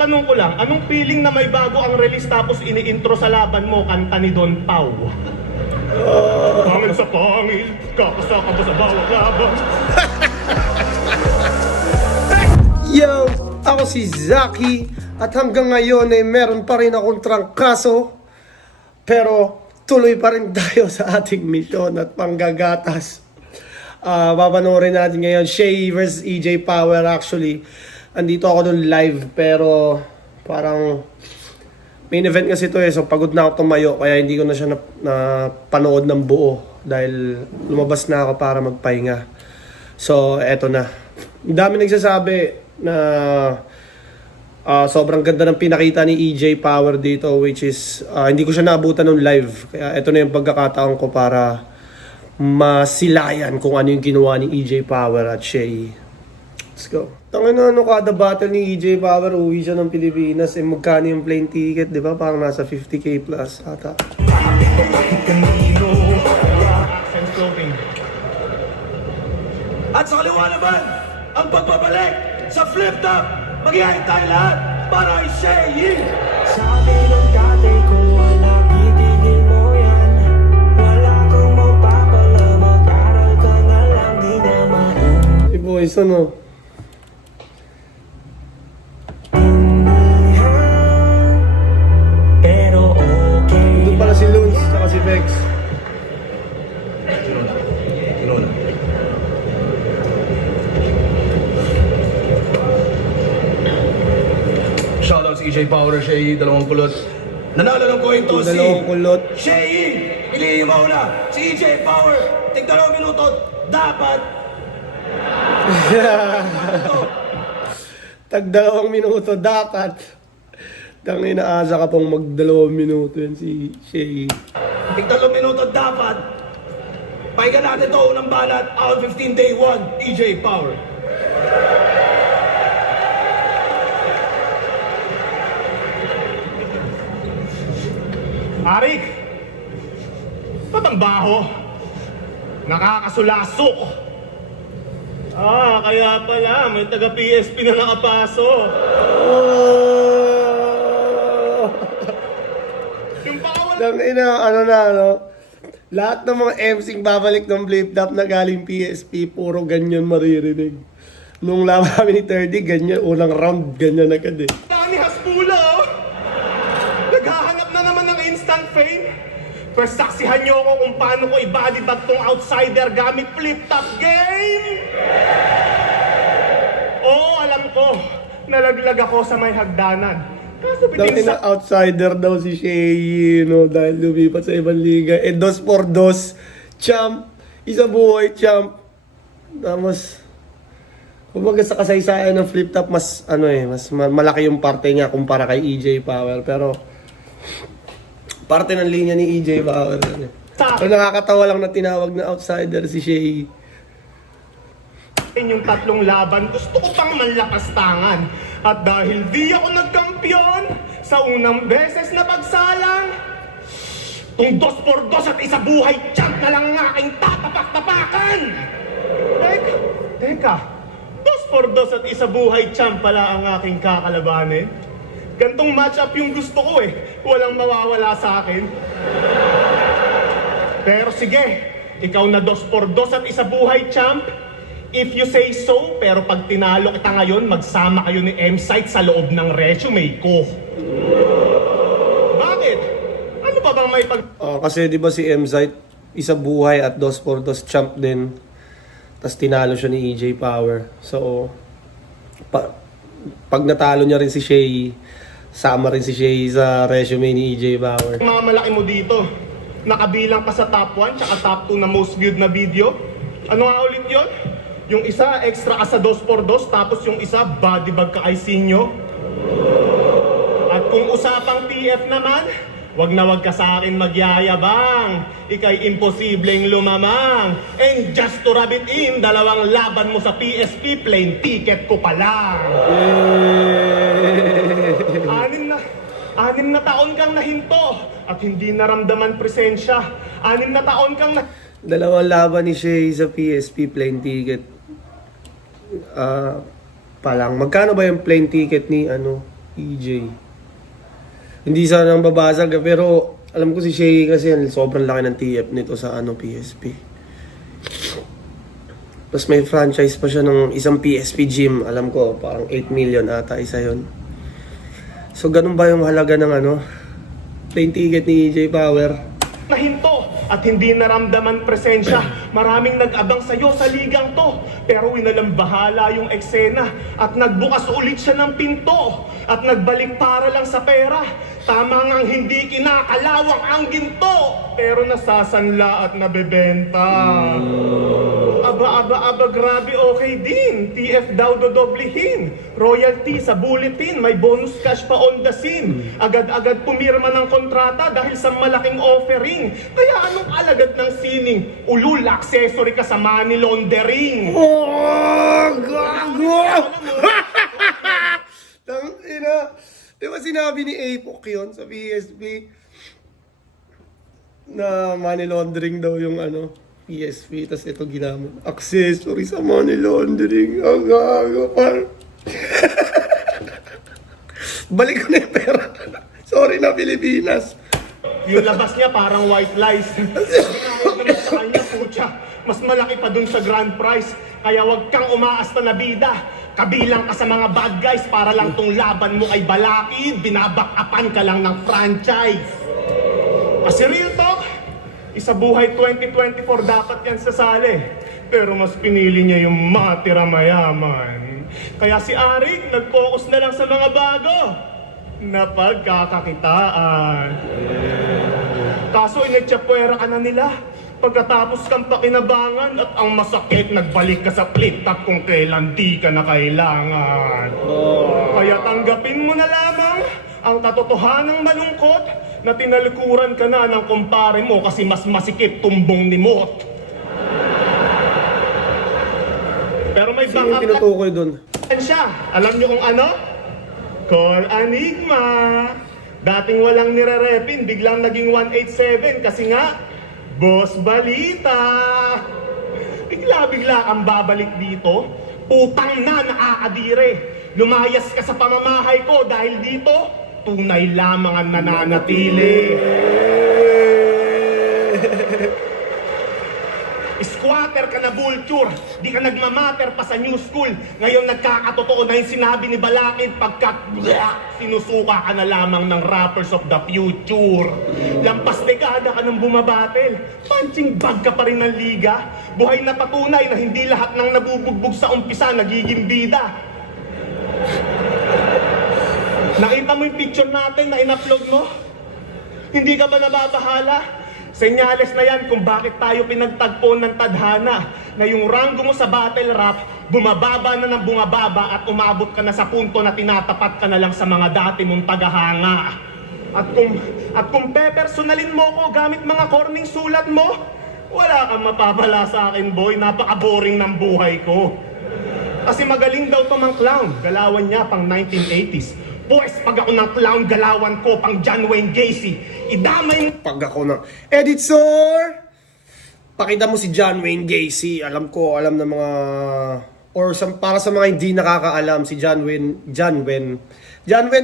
tanong ko lang, anong feeling na may bago ang release tapos ini-intro sa laban mo, kanta ni Don Pau? Pangil sa pangil, kakasaka ba sa bawat laban? Yo! Ako si Zaki at hanggang ngayon ay meron pa rin akong trangkaso pero tuloy pa rin tayo sa ating misyon at panggagatas. Papanoorin natin ngayon Shay vs EJ Power. Actually, andito ako dun live pero parang main event kasi ito so pagod na ako tumayo kaya hindi ko na siya napanood ng buo dahil lumabas na ako para magpahinga. So eto na, ang dami nagsasabi na sobrang ganda ng pinakita ni EJ Power dito, which is hindi ko siya naabutan ng live kaya eto na yung pagkakataon ko para masilayan kung ano yung ginawa ni EJ Power at Shay. Let's go. Tangina, ano kada battle ni EJ Power, uwi siya ng Pilipinas, magkano yung plane ticket, di ba? Parang nasa 50k plus ata. At sa kaliwa naman, ang pagbabalik sa flip top, maghihintay lahat para kay Shay. Sabi ng tatay ko, wala titigil mo yan. Wala kang mapapala, mag-aral ka na lang, di naman. Si Boys, ano? Pero okay. Doon pala si Luz, saka si Vex. Shoutout si EJ Power, Shay, dalawang kulot. Nanalo ng coin toss si Dalawang kulot. Shay. Piliin mo na si EJ Power. Tig 2 minuto, dapat. Tag 2 minuto dapat. Tangina, asa ka pong mag 2 minuto yan si Shay. Tig 3 minuto, dapat. Pahinga natin ito unang banat. Out 15 day 1, EJ Power. Arik! Ba't ang baho? Nakakasulasok! Kaya pala, may taga-PSP na nakapasok. Yung bawal... Tangina, ano na, ano? Lahat ng mga MC'ng babalik ng flip top na galing PSP, puro ganyan maririnig. Nung laban kami ni 30, ganyan, unang round, ganyan agad eh. Ni Haspula, oh! Naghahanap na naman ng instant fame. First, saksihan niyo ako kung paano ko i-bodybag tong outsider gamit flip-top game! Oo, alam ko. Nalaglag ako sa may hagdanan. Kaso biting Tangina, sa... outsider daw si Shay, no, dahil lumipat sa ibang liga. 2-4-2, champ, isa buhay champ. Tapos, kumbaga sa kasaysayan ng flip top, mas ano mas malaki yung parte niya kumpara kay EJ Power, pero parte ng linya ni EJ Power yun eh. Pero nakakatawa lang na tinawag na outsider si Shay. yung 3 laban, gusto ko pang manlapastangan. At dahil di ako nagkampiyon sa unang beses na pagsalang, tung 2-4-2 at isa buhay champ na lang ang aking tatapak-tapakan! Teka, 2-4-2 at isa buhay champ pala ang aking kakalabanin? Gantong matchup yung gusto ko eh, walang mawawala sa akin. Pero sige, ikaw na 2-4-2 at isa buhay champ, if you say so, pero pag tinalo kita ngayon, magsama kayo ni M-Site sa loob ng resume ko. Bakit? Ano pa bang may pag... Kasi di ba si M-Site, isa buhay at 2-4-2 champ din. Tapos tinalo siya ni EJ Power. So, pag natalo niya rin si Shay, sama rin si Shay sa resume ni EJ Power. Mamalaki mo dito? Nakabilang ka sa top 1 tsaka top 2 na most viewed na video? Ano nga ulit yun? Yung isa, extra ka sa 2x2, tapos yung isa, body bag ka kay Sinyo. At kung usapang TF naman, wag na wag ka sa akin magyayabang. Ika'y imposibleng lumamang. And just to rub it in, 2 laban mo sa PSP, plane ticket ko pa lang. Anim na taon kang nahinto at hindi naramdaman presensya. 6 na taon kang 2 laban ni Shay sa PSP plane ticket. Palang magkano ba yung plane ticket ni EJ. Hindi sana nang babasag pero alam ko si Shay kasi sobrang laki ng TF nito sa PSP. Tapos may franchise pa siya ng isang PSP gym. Alam ko, parang 8 million ata isa yon. So, ganun ba yung halaga ng plane ticket ni EJ Power? Nahinto at hindi naramdaman presensya. Maraming nag-abang sa'yo sa ligang to. Pero winalambahala yung eksena at nagbukas ulit siya ng pinto at nagbalik para lang sa pera. Tama ngang hindi kinakalawang ang ginto pero nasasanla at nabebenta. Aba, grabe okay din. TF daw dodoblihin. Royalty sa bulletin, may bonus cash pa on the scene. Agad-agad pumirma ng kontrata dahil sa malaking offering. Kaya anong alagad ng sining? Ulul, accessory ka sa money laundering. Oh, gago! Tangina. Di ba sinabi ni Apok yun sa PSP? Na money laundering daw yung PSP. Tapos ito ginamit. Accessory sa money laundering. Ang gago. Balik ko na yung pera. Sorry na, Pilipinas. Yung labas niya parang white lies. Naman sa kanya, putya. Mas malaki pa dun sa grand prize. Kaya wag kang umaasta na bida. Kabilang ka sa mga bad guys para lang tong laban mo ay balakid. Binabakapan ka lang ng franchise. Kasi real talk, isa buhay 2024 dapat yan sasali. Pero mas pinili niya yung matira mayaman. Kaya si Arik nag-focus na lang sa mga bago na pagkakakitaan. Kaso inetsapwera ka na nila. Pagkatapos kang pakinabangan at ang masakit, nagbalik ka sa flip-top kung kailan di ka na kailangan. Kaya tanggapin mo na lamang ang katotohanang malungkot na tinalikuran ka na ng kumpare mo kasi mas masikip tumbong ni Mot. Pero may Sino yung backup tinutukoy dun? plan siya. Alam niyo kung ano? Call Enigma. Dating walang nire-repin, biglang naging 187 kasi nga, Boss Balita. Bigla-bigla kang babalik dito. Putang na, nakakadire. Lumayas ka sa pamamahay ko dahil dito, tunay lamang ang nananatili. Squatter ka na vulture. Di ka nagmamatter pa sa new school. Ngayon nagkakatotoo na yung sinabi ni Balakid pagkat sinusuka ka na lamang ng rappers of the future. Lampas dekada ka nang bumabatel. Punching bag ka pa rin ng liga. Buhay na patunay na hindi lahat ng nabubugbog sa umpisa nagiging bida. Nakita mo yung picture natin na in-upload mo? Hindi ka ba nababahala? Senyales na yan kung bakit tayo pinagtagpo ng tadhana na yung rango mo sa battle rap, bumababa na ng bumababa at umabot ka na sa punto na tinatapat ka na lang sa mga dati mong tagahanga. At kung pepersonalin mo ko gamit mga corning sulat mo, wala kang mapapala sa akin, boy. Napaka-boring ng buhay ko. Kasi magaling daw to mang clown. Galawan niya pang 1980s. Boys, pag ako ng clown, galawan ko pang John Wayne Gacy. Idamay Pag ako ng editor, pakita mo si John Wayne Gacy. Alam ng mga para sa mga hindi nakakaalam, si John Wayne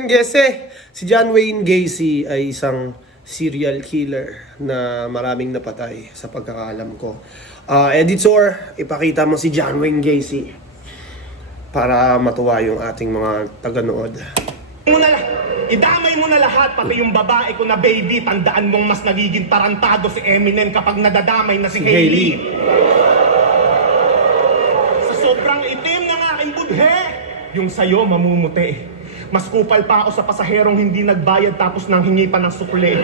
Gacy. Si John Wayne Gacy ay isang serial killer na maraming napatay sa pagkakaalam ko. Editor, ipakita mo si John Wayne Gacy para matuwa yung ating mga taganood. Idamay mo na lahat, pati yung babae ko na baby. Tandaan mong mas nagiging tarantado si Eminem kapag nadadamay na si Hailey. Sa sobrang itim ng aking budhe, yung sayo mamumuti. Mas kupal pa ako sa pasaherong hindi nagbayad tapos nang hingi pa ng sukle.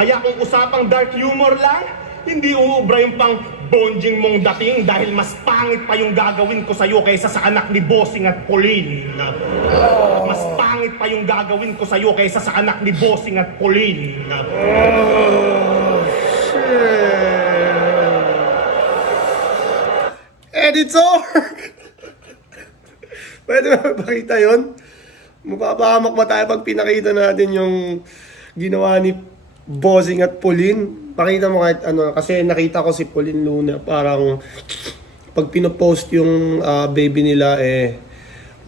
Kaya kung usapang dark humor lang, hindi uubra yung pang bonjing mong dating dahil mas pangit pa yung gagawin ko sa'yo kaysa sa anak ni Bossing at Pauline. Mas pangit pa yung gagawin ko sa'yo kaysa sa anak ni Bossing at Pauline. Editor! Pwede ba mapakita yun? Mapapahamak ba tayo pag pinakita natin yung ginawa ni Bossing at Pauline? Pakita mo kahit kasi nakita ko si Pauline Luna, parang pag pinopost yung baby nila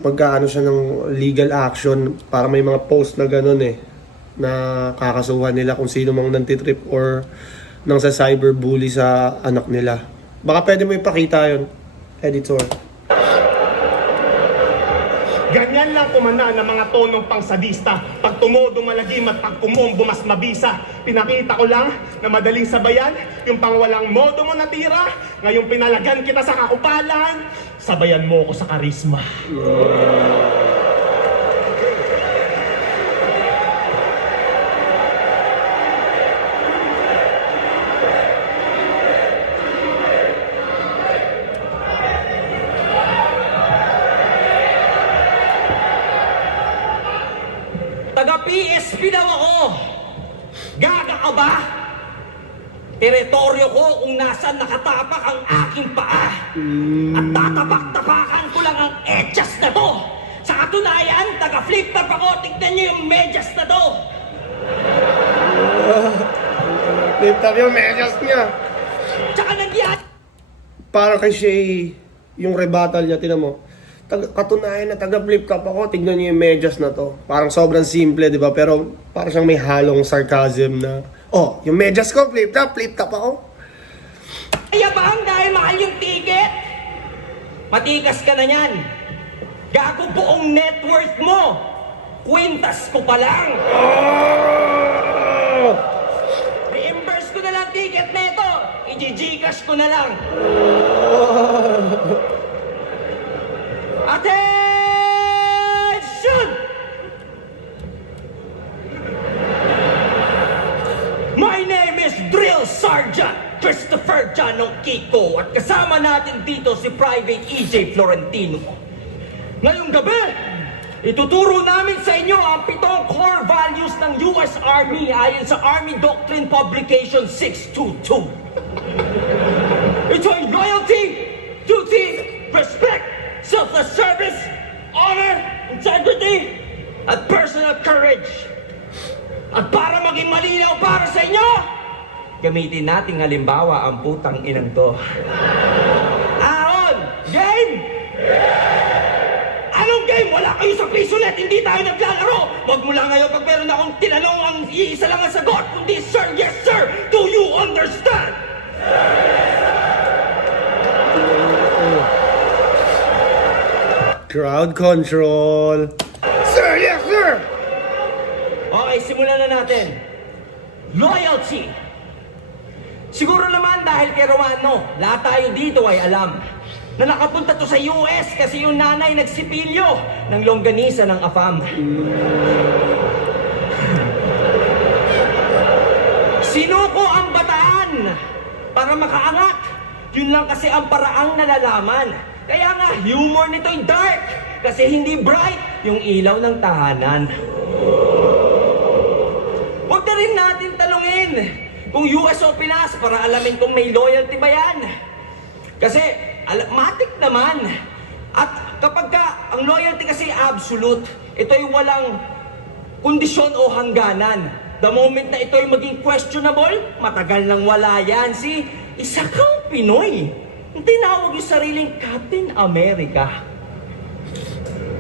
magkaano siya ng legal action para may mga post na ganun eh na kakasuhan nila kung sino mang nantitrip or nang sa cyberbully sa anak nila. Baka pwede mo ipakita yun, editor. Ganyan lang kumanda ng mga tonong pangsadista. Pag tumodo malagim at pag kumombo mas mabisa. Pinakita ko lang na madaling sabayan yung pangwalang modo mo natira. Ngayong pinalagan kita sa kakupalan, sabayan mo ko sa karisma. Taga-PSP daw ako! Gaga ka ba? Teritoryo ko kung nasaan nakatapak ang aking paa. At tatapak-tapakan ko lang ang edyas na to. Sa katunayan, taga-flip-top ako. Tignan niyo yung medyas na to. Flip top yung medyas niya. Tsaka nandiyan. Para kay Shay, yung rebuttal niya, tinan mo. Katunayan na taga-flip top ako, tignan niyo yung medyas na to. Parang sobrang simple, di ba? Pero parang siyang may halong sarcasm na, oh, yung medyas ko, flip top ako. Kaya bang dahil mahal yung ticket? Matikas ka na yan. Gago buong net worth mo. Kwintas ko pa lang. Reimburse ko na lang ticket neto. I-Gcash ko na lang. Attention! My name is Drill Sergeant Christopher Janong Kiko at kasama natin dito si Private EJ Florentino. Ngayong gabi, ituturo namin sa inyo ang 7 core values ng US Army ayon sa Army Doctrine Publication 622. Ito ay loyalty, duty, respect, selfless service, honor, integrity, at personal courage. At para maging malinaw para sa inyo, gamitin nating halimbawa ang putang inang to. Aaron, game? Anong game? Wala kayo sa pisolet, hindi tayo naglalaro. Wag mo lang ngayon pag meron akong tinanong ang iisa lang ang sagot, kundi sir, yes sir, do you understand? Crowd control. Sir, yes sir! Okay, simulan na natin. Loyalty. Siguro naman dahil kay Romano, lahat tayo dito ay alam na nakapunta to sa US kasi yung nanay nagsipilyo ng longganisa ng AFAM. Sinuko ang bataan para makaangat. Yun lang kasi ang paraang nalalaman. Kaya nga, humor nito'y dark kasi hindi bright yung ilaw ng tahanan. Huwag na rin natin talungin kung US o Pinas para alamin kung may loyalty ba yan. Kasi, matik naman. At kapag ang loyalty kasi absolute, ito'y walang kondisyon o hangganan. The moment na ito'y maging questionable, matagal nang wala yan. Isa kang Pinoy. Tinawag yung sariling Captain America.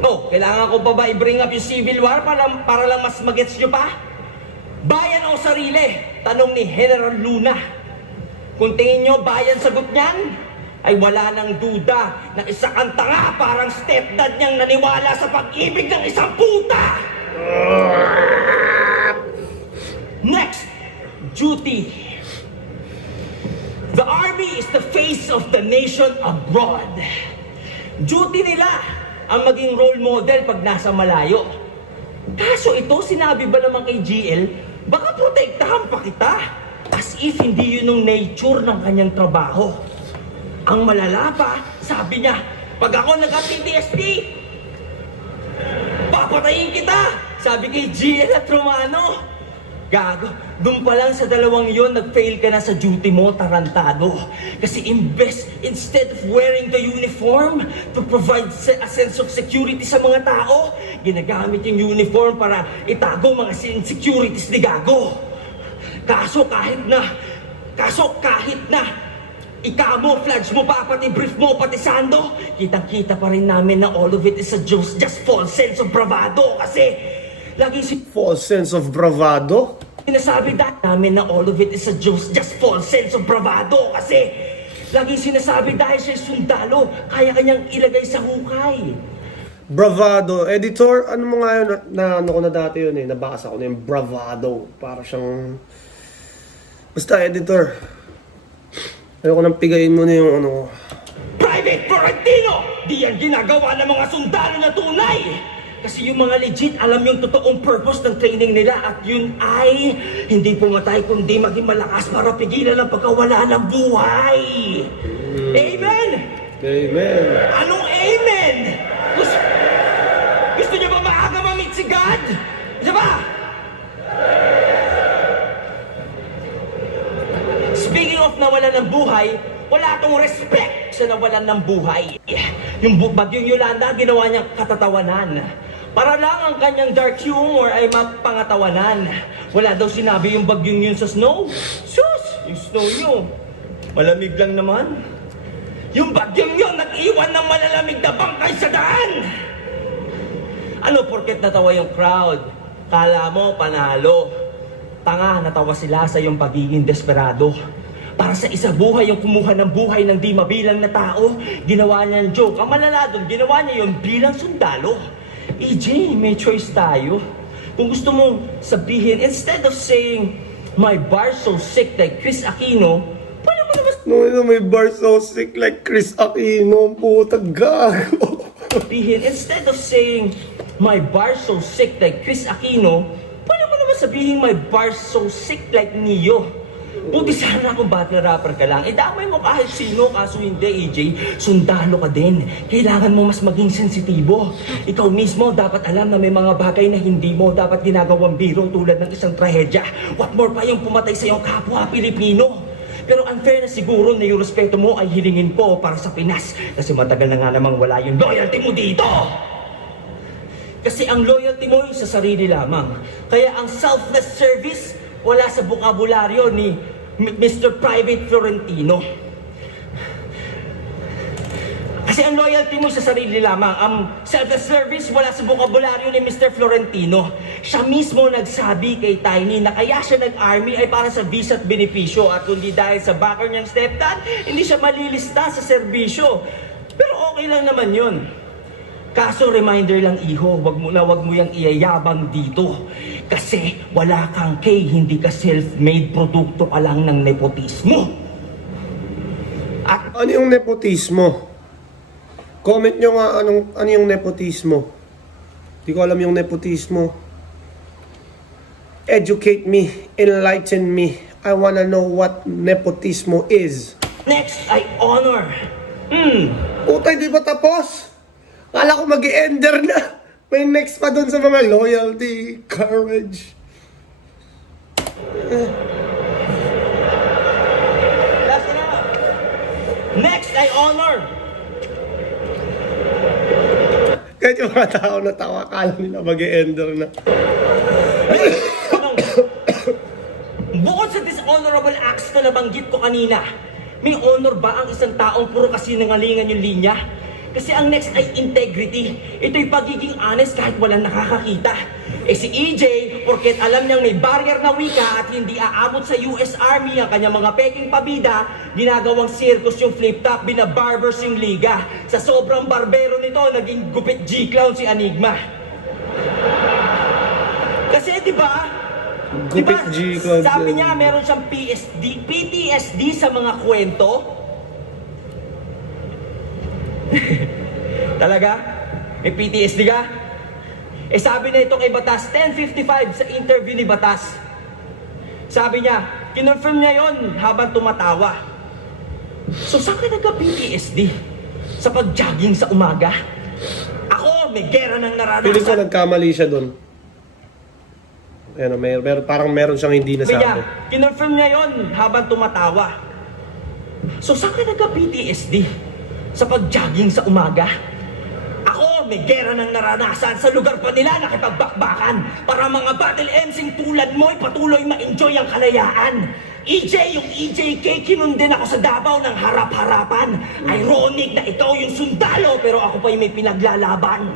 Oh, kailangan ko pa ba i-bring up yung Civil War para lang mas magets nyo pa? Bayan o sarili? Tanong ni General Luna. Kung tingin nyo bayan sagot niyan, ay wala nang duda na isa kang tanga parang stepdad niyang naniwala sa pag-ibig ng isang puta! Next, duty. The Army is the face of the nation abroad. Duty nila ang maging role model pag nasa malayo. Kaso ito, sinabi ba naman kay GL, baka protektahan pa kita. As if hindi yun ang nature ng kanyang trabaho. Ang malala pa, sabi niya, pag ako nagka-PTSD, papatayin kita, sabi kay GL at Romano. Gago, doon pa lang sa dalawang yon nag-fail ka na sa duty mo, tarantado. Kasi instead of wearing the uniform to provide a sense of security sa mga tao, ginagamit yung uniform para itago mga insecurities ni Gago. Kaso kahit na i-camouflage mo pa, pati brief mo, pati sando, kitang-kita pa rin namin na all of it is a just false sense of bravado kasi lagi False sense of bravado? sinasabi namin na all of it is a just false sense of bravado kasi lagi sinasabi dahil siya sundalo, kaya kanyang ilagay sa hukay. Bravado. Editor, ano mo nga yun? Ano ko na dati yun eh. Nabasa ko na yung bravado. Para siyang... Basta, editor. Ayoko nang pigayin mo na yung ano ko. Private Florentino! Di yan ginagawa ng mga sundalo na tunay! Kasi yung mga legit alam yung totoong purpose ng training nila at yun ay hindi pumatay kundi maging malakas para pigilan ang pagkawala ng buhay. Amen? Amen. Anong amen? Gusto niyo ba maaga ma-meet si God? Isa ba? Speaking of nawalan ng buhay, wala tong respect sa nawalan ng buhay. Yung bagyong Yolanda, ginawa niyang katatawanan. Para lang ang kanyang dark humor ay mapangatawanan. Wala daw sinabi yung bagyong yun sa snow. Sus! Yung snow nyo, malamig lang naman. Yung bagyong yun nag-iwan ng malalamig na bangkay sa daan. Ano porket natawa yung crowd? Kala mo panalo. Tanga, natawa sila sa iyong pagiging desperado. Para sa isa buhay yung kumuha ng buhay ng di mabilang na tao, ginawa niya ng joke. Ang malala doon, ginawa niya yung bilang sundalo. EJ, may choice tayo. Kung gusto mong sabihin, instead of saying, my bar so sick like Chris Aquino, pwede mo naman No, may bar so sick like Chris Aquino. Puta, gago. sabihin, instead of saying, my bar so sick like Chris Aquino, pwede mo naman sabihin, my bar so sick like Neo. Buti sana kung battle rapper ka lang. Damay mo kahit sino, kaso hindi, EJ. Sundalo ka din. Kailangan mo mas maging sensitibo. Ikaw mismo dapat alam na may mga bagay na hindi mo dapat ginagawang biro tulad ng isang trahedya. What more pa yung pumatay sa iyong kapwa Pilipino? Pero unfair na siguro na yung respeto mo ay hilingin ko para sa Pinas. Kasi matagal na nga namang wala yung loyalty mo dito. Kasi ang loyalty mo ay sa sarili lamang. Kaya ang selfless service wala sa bokabularyo ni Mr. Private Florentino. Kasi ang loyalty mo sa sarili lamang, ang selfless service wala sa bokabularyo ni Mr. Florentino. Siya mismo nagsabi kay Tiny na kaya siya nag-army ay para sa visa at benepisyo at kundi dahil sa backer niyang stepdad, hindi siya malilista sa serbisyo. Pero okay lang naman yun. Kaso reminder lang iho, wag mo yang iyayabang dito. Kasi wala kang K, hindi ka self-made, produkto ka lang ng nepotismo. At Ano yung nepotismo? Comment nyo nga ano yung nepotismo. Di ko alam yung nepotismo. Educate me, enlighten me. I wanna know what nepotismo is. next ay honor. Puta, di ba tapos? Kala ko mag-ender na. May next pa dun sa mga loyalty, courage. Last na. Next ay honor. Kahit yung mga tao na tawa, kala nila mag-ender na. Bukod sa dishonorable acts na nabanggit ko kanina, may honor ba ang isang taong puro kasinungalingan yung linya? Kasi ang next ay integrity. Ito'y pagiging honest kahit walang nakakakita. Si EJ, porket alam niyang may barrier na wika at hindi aabot sa US Army ang kanyang mga peking pabida, ginagawang circus yung flip-top, binabarbers yung liga. Sa sobrang barbero nito, naging gupit G-clown si Enigma. Kasi di ba? Gupit G-clown si Sabi Enigma. niya meron siyang PTSD sa mga kwento. Talaga? May PTSD ka? Sabi na ito kay Batas, 10:55 sa interview ni Batas. Sabi niya, kinonfirm niya yon habang tumatawa. So saan ka nagka-PTSD? Sa pag-jogging sa umaga? Ako, may gera ng Feeling ko naranasan. nagkamali siya dun. Ano, parang meron siyang hindi Sabi niya, nasabi. kinonfirm niya yon habang tumatawa. So saan ka nagka-PTSD? Sa pag-jogging sa umaga? Ako, may gera ng naranasan sa lugar pa nila nakipagbakbakan para mga battle MCing tulad mo'y patuloy ma-enjoy ang kalayaan. EJ, yung EJK, kinundin ako sa Davao ng harap-harapan. Ironic na ikaw yung sundalo, pero ako pa yung may pinaglalaban.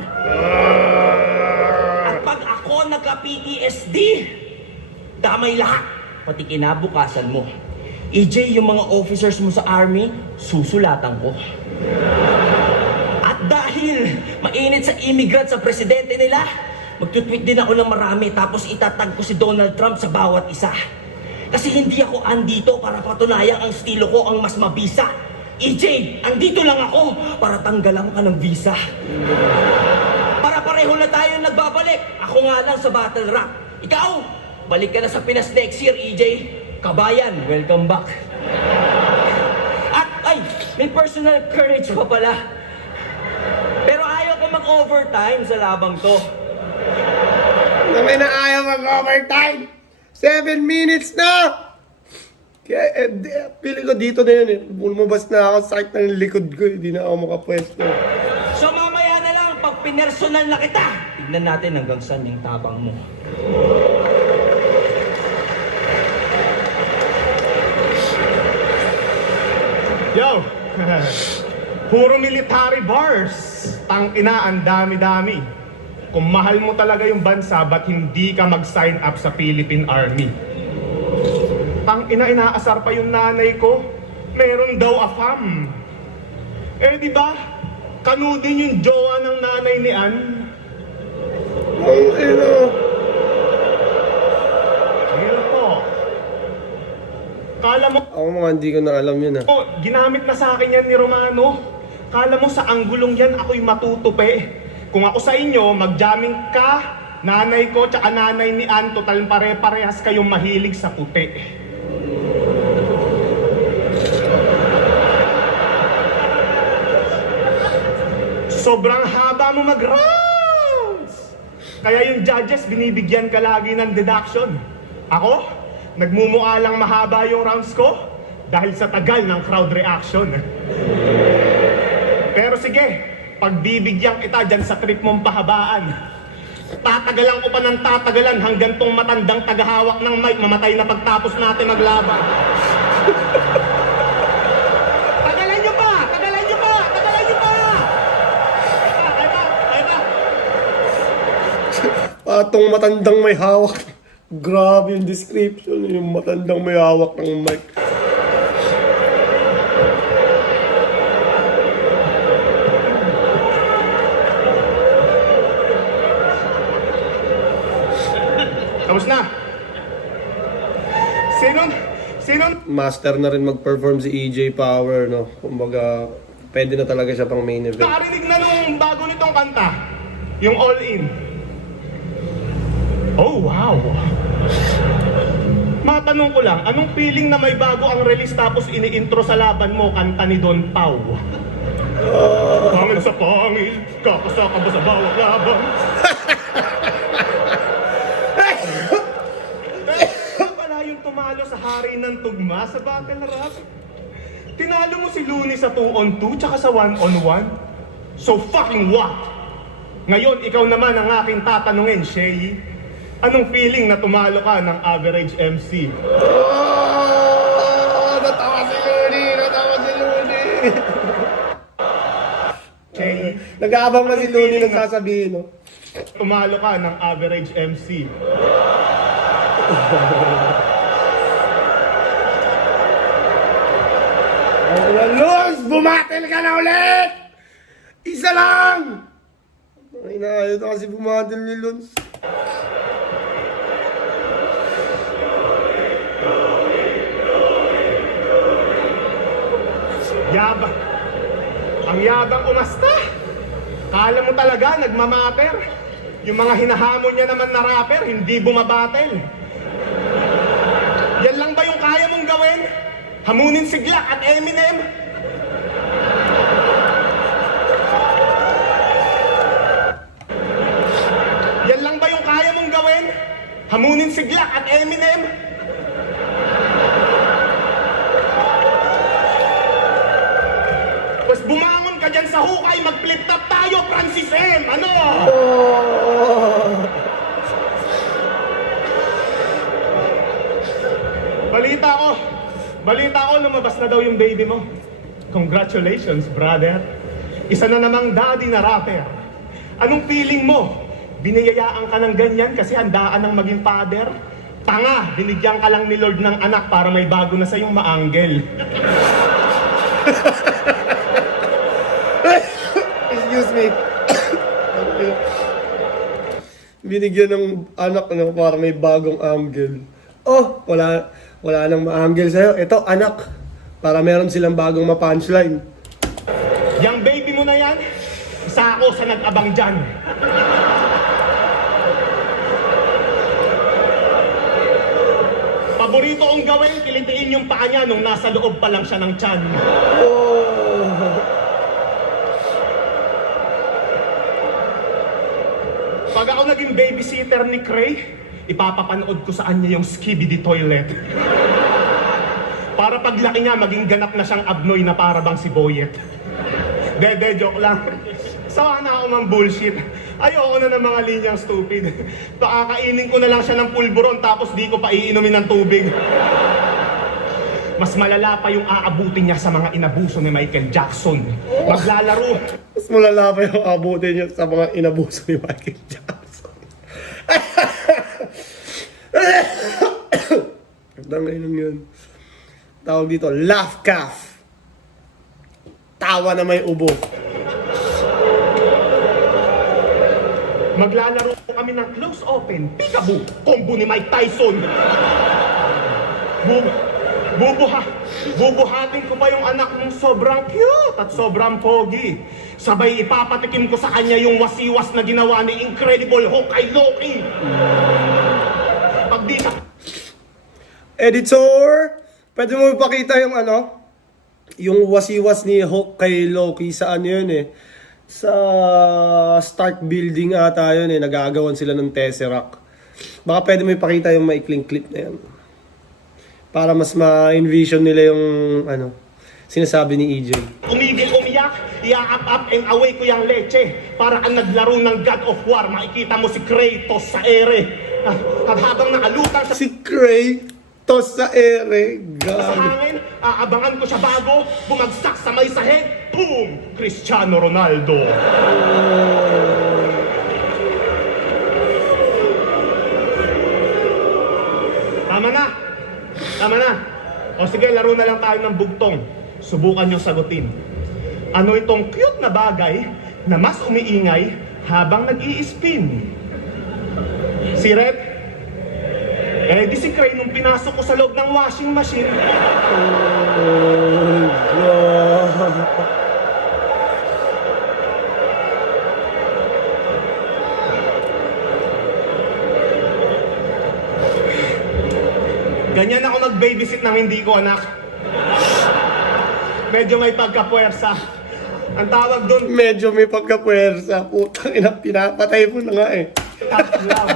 At pag ako nagka-PTSD, damay lahat, pati kinabukasan mo. EJ, yung mga officers mo sa army, susulatan ko. At dahil mainit sa immigrant sa presidente nila, magtutweet din ako ng marami tapos itatag ko si Donald Trump sa bawat isa. Kasi hindi ako andito para patunayang ang estilo ko ang mas mabisa. EJ, andito lang ako para tanggalan ka ng visa. Para pareho na tayo nagbabalik. Ako nga lang sa battle rap. Ikaw, balik ka na sa Pinas next year, EJ. Kabayan, welcome back. At ay, may personal courage pa pala. Pero ayaw ko mag-overtime sa labang to. Naman na ayaw mag-overtime. 7 minutes na! Kaya, pili ko dito na yun eh. Lumabas na ako, sakit ng likod ko. Hindi na ako makapwesto. So mamaya na lang, pag pinersonal na kita, tignan natin hanggang saan yung tabang mo. Yo! Puro military bars. Tangina, ang dami-dami. Kung mahal mo talaga yung bansa, ba't hindi ka mag-sign up sa Philippine Army? Tangina, inaasar pa yung nanay ko. Meron daw afam. Eh, di ba? Kanudin yung jowa ng nanay ni Ann. Ang ino. Ayun po. Kala mo, Ako mga hindi ko na alam yun ah. oh, ginamit na sa akin yan ni Romano. Kala mo sa anggulong yan, ako'y matutupi. Kung ako sa inyo, mag-jamming ka, nanay ko, tsaka nanay ni Ann, total pare-parehas kayong mahilig sa puti. Sobrang haba mo mag-rounds! Kaya yung judges, binibigyan ka lagi ng deduction. Ako, nagmumukha lang mahaba yung rounds ko dahil sa tagal ng crowd reaction. Pero sige, pagbibigyan kita dyan sa trip mong pahabaan. Tatagalan ko pa ng tatagalan hanggang tong matandang tagahawak ng mic mamatay na pagtapos natin maglaban. Tagalan nyo pa! Tagalan nyo pa! Tagalan nyo pa! Eba! Patong matandang may hawak. Grabe yung description. Yung matandang may hawak ng mic. Tapos na! Sinong Master na rin mag-perform si EJ Power, no? Kumbaga, pwede na talaga siya pang main event. nakarinig na nung bago nitong kanta? Yung All In. Oh, wow! Matanong ko lang, anong feeling na may bago ang release tapos ini-intro sa laban mo, kanta ni Don Pau? Pangil sa pangil, kakasaka ba sa bawat laban? Ano pala yung tumalo sa hari ng tugma sa battle rap? Tinalo mo si Looney sa 2-on-2 tsaka sa 1-on-1? So fucking what? Ngayon, ikaw naman ang aking tatanungin, Shay. Anong feeling na tumalo ka ng average MC? Oh! Natawa si Looney! Natawa si Looney! Shay, Nag-aabang na si Looney nang sasabihin, no? tumalo ka ng average MC. Luz! Bumatil ka na ulit! Isa lang! Ay na, ayaw na kasi bumatil ni Luz. Yabang. Ang yabang umasta. Kala mo talaga nagmamater. Yung mga hinahamon niya naman na rapper, hindi bumabatel. Yan lang ba yung kaya mong gawin? Hamunin si Glock at Eminem? Yan lang ba yung kaya mong gawin? Hamunin si Glock at Eminem? Pues bumangon ka dyan sa hukay, mag-flip top tayo, Francis M. Ano? Oh! Balita Balita ko, lumabas na daw yung baby mo. Congratulations, brother. Isa na namang daddy na rapper. Anong feeling mo? Biniyayaan ka ng ganyan kasi handaan ng maging father? Tanga, binigyan ka lang ni Lord ng anak para may bago na sa'yong maanggel. Excuse me. Binigyan ng anak na para may bagong angle. Oh, wala nang ma-angle sa'yo. Ito, anak. Para meron silang bagong ma-punchline. Yang baby mo na yan, isa ako sa nag-abang dyan. Paborito kong gawin, kilitiin yung paa niya nung nasa loob pa lang siya ng tiyan. Oh. Pag ako naging babysitter ni Cray, ipapapanood ko sa kanya yung Skibidi Toilet. Para paglaki niya, maging ganap na siyang abnoy na para bang si Boyet. Dede, joke lang. Sawa na ako mang bullshit. Ayoko na ng mga linyang stupid. Pakakainin ko na lang siya ng pulburon tapos di ko pa iinumin ng tubig. Mas malala pa yung aabutin niya sa mga inabuso ni Michael Jackson. Maglalaro. Mas malala pa yung abutin niya sa mga inabuso ni Michael Jackson. Dangay lang yun. Tawag dito, laugh calf. Tawa na may ubo. Maglalaro kami ng close open, peekaboo, combo ni Mike Tyson. Bubuhatin ko pa yung anak mong sobrang cute at sobrang pogi. Sabay ipapatikim ko sa kanya yung wasiwas na ginawa ni Incredible Hulk kay Loki. Pag di sa... Editor, pwede mo ipakita yung yung wasiwas ni Hulk kay Loki sa yun sa Stark Building ata yun nagagawan sila ng Tesseract. Baka pwede mo ipakita yung maikling clip na yan. Para mas ma-envision nila yung sinasabi ni EJ. Umigil, umiyak, i-up and away ko yung leche. Para ang naglaro ng God of War, makikita mo si Kratos sa ere. At habang nakalutang sa Si Kratos sa ere. sa God. hangin, aabangan ko siya bago bumagsak sa may sahig. Boom! Cristiano Ronaldo. Tama na. O sige, laro na lang tayo ng bugtong. Subukan nyo sagutin. Ano itong cute na bagay na mas umiingay habang nag-i-spin? Si Red? Di si Cray nung pinasok ko sa loob ng washing machine. Oh, God. Ganyan ako nag-babysit ng hindi ko anak. Medyo may pagkapuwersa. Ang tawag doon, Medyo may pagkapwersa. Putang ina, pinapatay mo na nga tough love.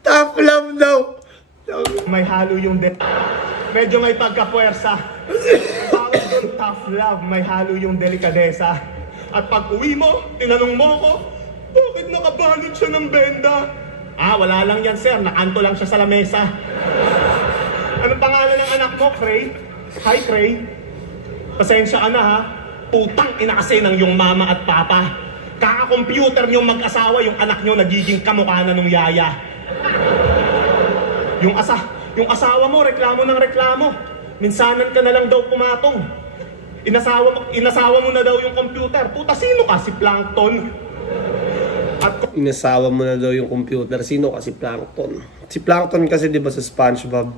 Tough love daw. May halo yung Medyo may pagkapuwersa. Ang tawag doon, tough love. May halo yung delikadesa. At pag uwi mo, tinanong mo ko, bakit nakabalot siya ng benda? Wala lang yan, sir. Nakanto lang siya sa lamesa. Anong pangalan ng anak mo, Cray? Hi, Cray. Pasensya ka na, ha? Putang ina kasi ng yung mama at papa. Kaka-computer niyong mag-asawa, yung anak niyo nagiging kamukha na nung yaya. Yung asawa mo, reklamo ng reklamo. Minsanan ka na lang daw pumatong. Inasawa mo na daw yung computer. Puta, sino ka? Si Plankton? Inasawa mo na daw yung computer. Sino kasi Plankton? Si Plankton kasi di ba sa SpongeBob,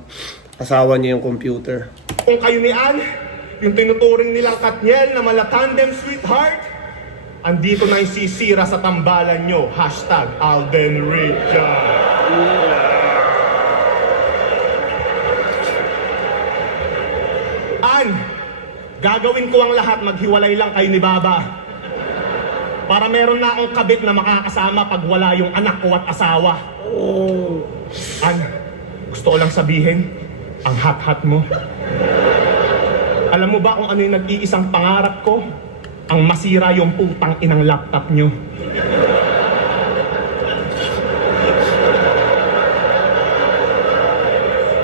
asawa niya yung computer. Kung kayo ni Ann, yung tinuturing nilang Katniel na mala-tandem sweetheart, andito na yung sisira sa tambalan nyo. Hashtag Alden Richard. Ann, gagawin ko ang lahat, maghiwalay lang kayo ni Baba. Para meron na akong kabit na makakasama pag wala yung anak ko at asawa. Oh. Ann, gusto ko lang sabihin, ang hot-hot mo. Alam mo ba kung ano yung nag-iisang pangarap ko? Ang masira yung putang inang laptop nyo.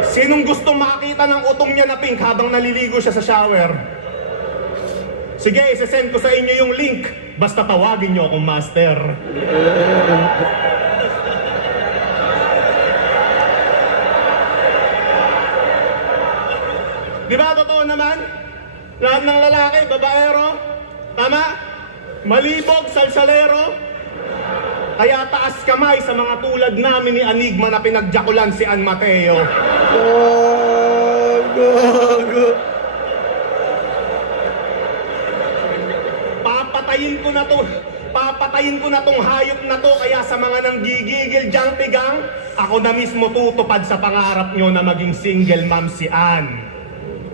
Sinong gustong makakita ng utong niya na pink habang naliligo siya sa shower? Sige, isesend ko sa inyo yung link. Basta tawagin niyo akong master. Di ba totoo naman? Lahat ng lalaki, babaero, tama? Malibog, salsalero. Kaya taas kamay sa mga tulad namin ni Enigma na pinagjakulan si An Mateo. Gago. Papatayin ko na to. Papatayin ko na tong hayop na to. Kaya sa mga nanggigigil diyang tigang, ako na mismo tutupad sa pangarap nyo na maging single mom si Ann.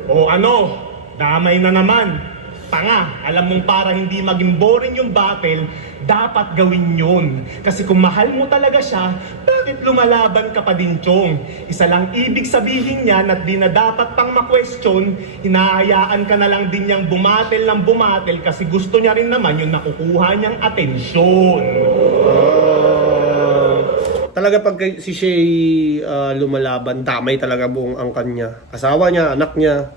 O ano, damay na naman. Tanga, alam mong para hindi maging boring yung battle, dapat gawin yun. Kasi kung mahal mo talaga siya, bakit lumalaban ka pa din, Chong? Isa lang ibig sabihin niyan at di na dapat pang ma-question, hinahayaan ka na lang din niyang bumatel ng bumatel kasi gusto niya rin naman yung nakukuha niyang atensyon. Talaga pag si Shay lumalaban, damay talaga buong angkan niya. Asawa niya, anak niya.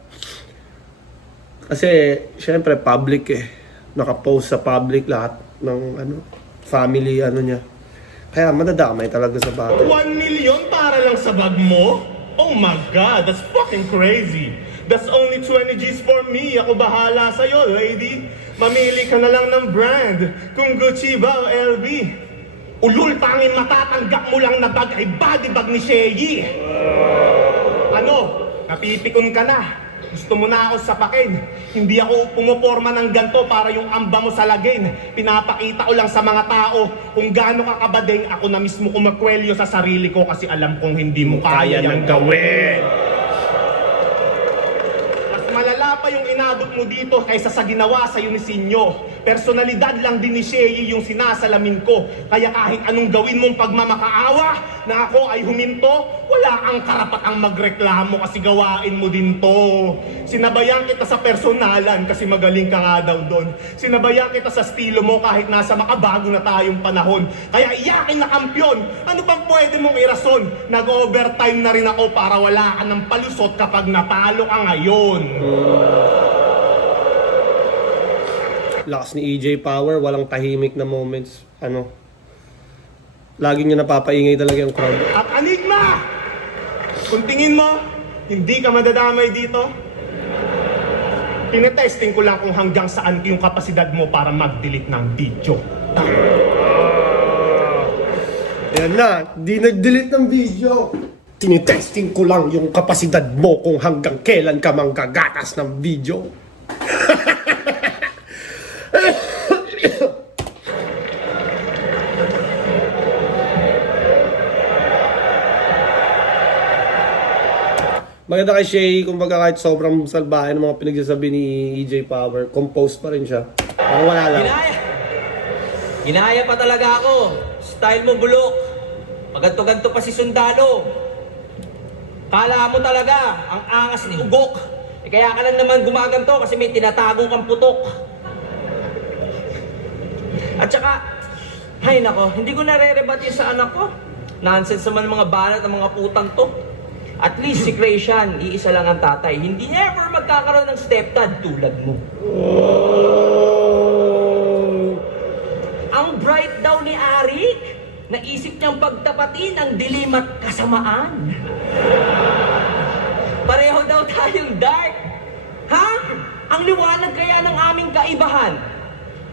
Kasi, syempre, public eh. Nakapost sa public lahat ng family niya. Kaya madadamay talaga sa battle. 1 million para lang sa bag mo? Oh my God, that's fucking crazy. That's only 20 G's for me. Ako bahala sa'yo, lady. Mamili ka na lang ng brand. Kung Gucci ba o LV. Ulul, tanging matatanggap mo lang na bag ay body bag ni Sheyi. Ano? Napipikon ka na. Gusto mo na ako sapakin. Hindi ako pumoporma ng ganto para yung amba mo sa lagin. Pinapakita ko lang sa mga tao kung gaano ka kabadeng ako na mismo kumakwelyo sa sarili ko kasi alam kong hindi mo kaya nang gawin. Mas malala pa yung inabot mo dito kaysa sa ginawa sa Unisinyo. Personalidad lang din ni Sheyi yung sinasalamin ko. Kaya kahit anong gawin mong pagmamakaawa na ako ay huminto, wala kang karapatang magreklamo kasi gawain mo din to. Sinabayan kita sa personalan kasi magaling ka nga daw doon. Sinabayan kita sa estilo mo kahit nasa makabago na tayong panahon. Kaya iyakin na kampyon. Ano bang pwede mong irason? Nag-overtime na rin ako para wala ka ng palusot kapag natalo ka ngayon. Lakas ni EJ Power, walang tahimik na moments. Lagi niya napapaingay talaga yung crowd. At Enigma! Kung tingin mo, hindi ka madadamay dito, tinetesting ko lang kung hanggang saan yung kapasidad mo para mag-delete ng video. Ayan na, di nag-delete ng video. Tinitesting ko lang yung kapasidad mo kung hanggang kailan ka manggagatas ng video. Maganda kay Shay, kumbaga kahit sobrang salbahe ng mga pinagsasabi ni EJ Power, composed pa rin siya. Parang wala lang. Ginaya pa talaga ako. Style mo bulok. Paganto-ganto pa si Sundalo. Kala mo talaga, ang angas ni Ugok. Kaya ka lang naman gumaganto kasi may tinatagong kang putok. At saka, hay nako, hindi ko nare-rebat yun sa anak ko. Nonsense naman mga banat ng mga putang to. At least si Creation, iisa lang ang tatay. Hindi ever magkakaroon ng stepdad tulad mo. Ang bright daw ni Arik, naisip niyang pagtapatin ang dilim at kasamaan. Pareho daw tayong dark. Ha? Ang liwanag kaya ng aming kaibahan.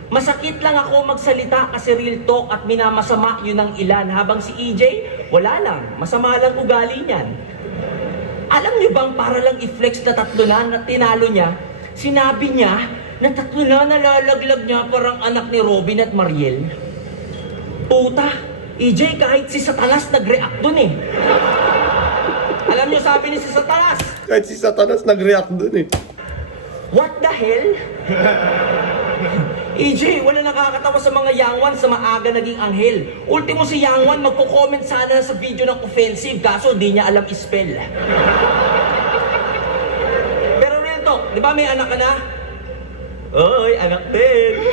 Masakit lang ako magsalita kasi real talk at minamasama yun ng ilan. Habang si EJ, wala lang. Masama lang ugali niyan. Alam niyo bang para lang i-flex na tatlo na tinalo niya, sinabi niya na tatlo na nalalaglag niya parang anak ni Robin at Mariel? Puta, EJ, kahit si Satanas nag-react dun eh. Alam niyo sabi ni si Satanas? Kahit si Satanas nag-react dun eh. What the hell? EJ, wala nakakatawa sa mga yangwan sa maaga naging anghel. Ultimo si Yangwan magko-comment sana sa video ng offensive kaso di niya alam i-spell. Pero real talk, di ba may anak ka na? Oy, anak din.